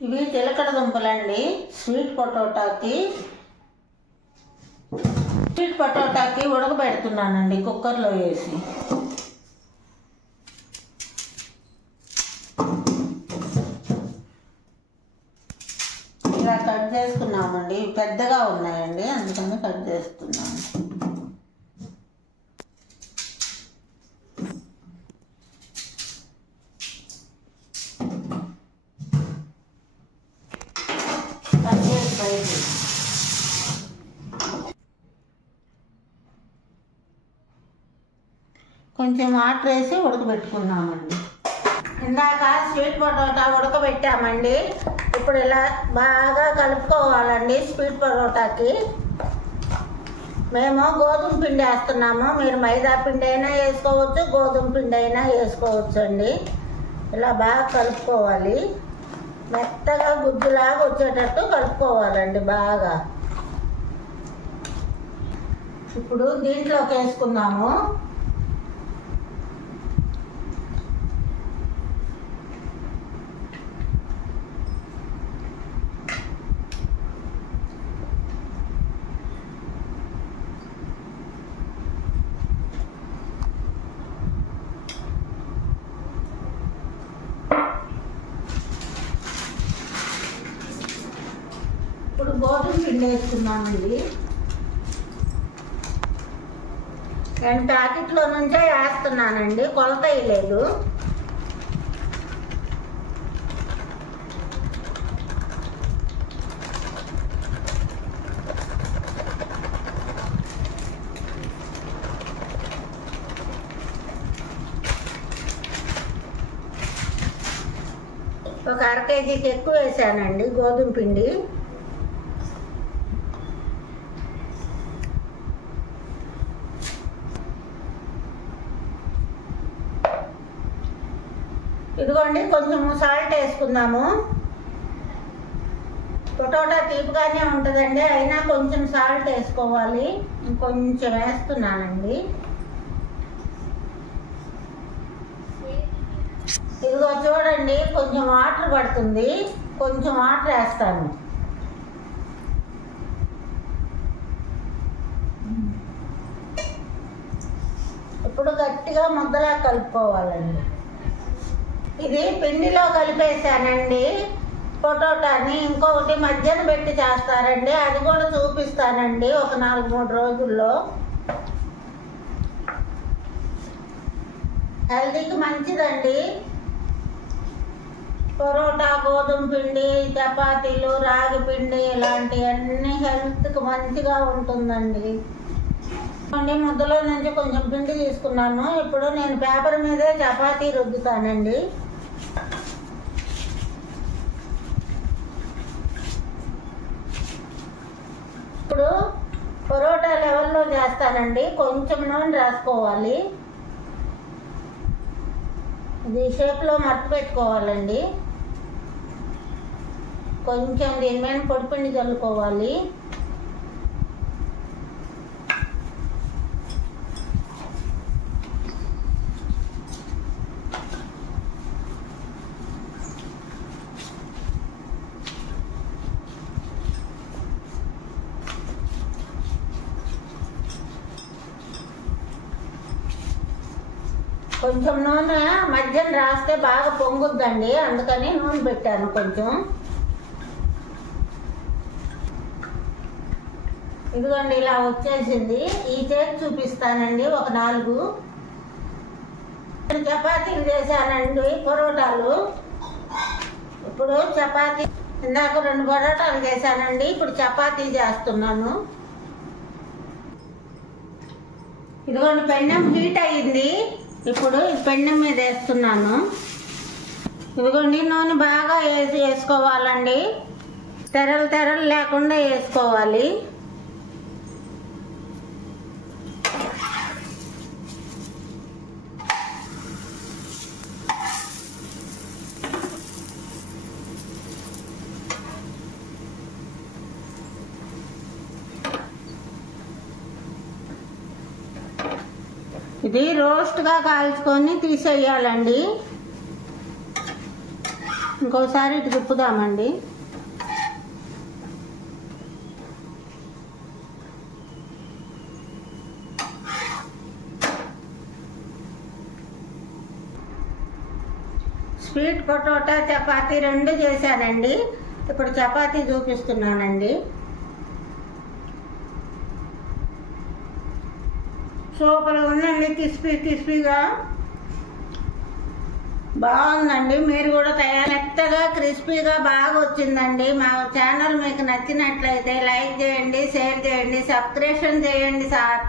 ఇవి చిలకడ దుంపలండి. స్వీట్ పొటాటోకి ఉడకబెడుతున్నానండి కుక్కర్లో వేసి. ఇలా కట్ చేసుకున్నామండి. పెద్దగా ఉన్నాయండి, అందుకని కట్ చేస్తున్నాము. కొంచెం వాటర్ వేసి ఉడకబెట్టుకున్నామండి. ఇందాక స్వీట్ పొటాటో ఉడకబెట్టామండి. ఇప్పుడు ఇలా బాగా కలుపుకోవాలండి. స్వీట్ పొటాటోకి మేము గోధుమ పిండి వేస్తున్నాము. మీరు మైదా పిండి అయినా వేసుకోవచ్చు, గోధుమ పిండి అయినా వేసుకోవచ్చు అండి. ఇలా బాగా కలుపుకోవాలి. మెత్తగా గుజ్జులాగా వచ్చేటట్టు కలుపుకోవాలండి బాగా. ఇప్పుడు దీంట్లోకి వేసుకుందాము. ఇప్పుడు గోధుమ పిండి వేసుకున్నామండి. నేను ప్యాకెట్లో నుంచే వేస్తున్నానండి, కొలత వేయలేదు. ఒక అర కేజీకి ఎక్కువ వేసానండి గోధుమ పిండి. ఇదిగోండి, కొంచెం సాల్ట్ వేసుకుందాము. పొటాటో తీపిగానే ఉంటుందండి, అయినా కొంచెం సాల్ట్ వేసుకోవాలి. కొంచెం వేస్తున్నానండి. ఇదిగో చూడండి, కొంచెం వాటర్ పడుతుంది. కొంచెం వాటర్ వేస్తాను. ఇప్పుడు గట్టిగా ముద్దలా కలుపుకోవాలండి. ఇది పిండిలో కలిపేసానండి పొటాటోని. ఇంకొకటి మధ్యన పెట్టి చేస్తారండి, అది కూడా చూపిస్తానండి ఒక 4-3 రోజుల్లో. హెల్తీకి మంచిదండి. పొరోటా, గోధుమ పిండి, చపాతీలు, రాగి పిండి ఇలాంటివన్నీ హెల్త్కి మంచిగా ఉంటుందండి. ముద్దలో నుంచి కొంచెం పిండి తీసుకున్నాను. ఇప్పుడు నేను పేపర్ మీదే చపాతీ రుద్దుతానండి. ఇప్పుడు పొరోటా లెవెల్లో చేస్తానండి. కొంచెం నూనె రాసుకోవాలి. ఇది షేప్లో మట్టి పెట్టుకోవాలండి. కొంచెం దీని మీద పొడిపిండి చల్లుకోవాలి. కొంచెం నూనె మధ్యన రాస్తే బాగా పొంగుద్దండి, అందుకని నూనె పెట్టాను కొంచెం. ఇదిగోండి, ఇలా వచ్చేసింది. ఈ చేతి చూపిస్తానండి. ఒక 4 చపాతీలు చేశానండి, పొరోటాలు. ఇప్పుడు చపాతీ, ఇందాక 2 పొరోటాలు చేశానండి. ఇప్పుడు చపాతీ చేస్తున్నాను. ఇదిగోండి, పెన్నం హీట్ అయ్యింది. ఇప్పుడు ఈ పెన్నం మీద వేస్తున్నాను. ఇదిగోండి, నూనె బాగా వేసుకోవాలండి. తెరలు లేకుండా వేసుకోవాలి. ఇది రోస్ట్గా కాల్చుకొని తీసేయాలండి. ఇంకోసారి ఇటు తిప్పుదామండి. స్వీట్ పొటాటో చపాతీ 2 చేశానండి. ఇప్పుడు చపాతీ చూపిస్తున్నానండి. సూపర్ ఉందండి, క్రిస్పీగా బాగుందండి. మీరు కూడా మెత్తగా క్రిస్పీగా బాగా వచ్చిందండి. మా ఛానల్ మీకు నచ్చినట్లయితే లైక్ చేయండి, షేర్ చేయండి, సబ్స్క్రిప్షన్ చేయండి సార్.